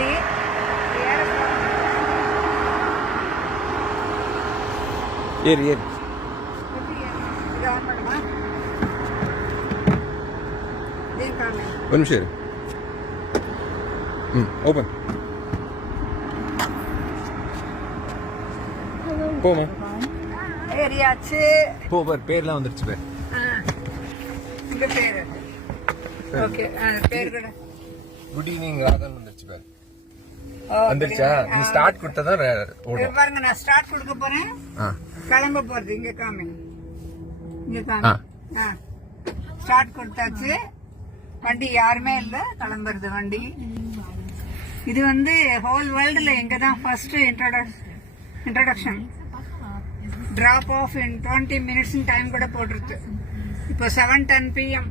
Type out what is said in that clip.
வண்டி. ஏறு ஏறு. இது ஆன் பண்ணுமா? இதே காமி. ஒரு நிமிஷம் ஏறு. ஓப்பன். போமா. ஏரியாச்சு. போ பார், பேர்லாம் வந்துருச்சு பார். இந்த பேரு. ஓகே, பேர் கூட. குட் ஈவினிங் ராகன் வந்துருச்சு பார். வந்துருச்சா? நீ ஸ்டார்ட் கொடுத்தா ஓடும். பாருங்க, நான் ஸ்டார்ட் கொடுக்க போறேன். கிளம்ப போறது. இங்க காமி, இங்க காமி. ஸ்டார்ட் கொடுத்தாச்சு. வண்டி யாருமே இல்ல, கிளம்புறது வண்டி. இது வந்து ஹோல் வேர்ல்டுல எங்கதான் first introduction. Drop off in 20 minutes time கூட போட்டிருக்கு. இப்போ 7:10 PM.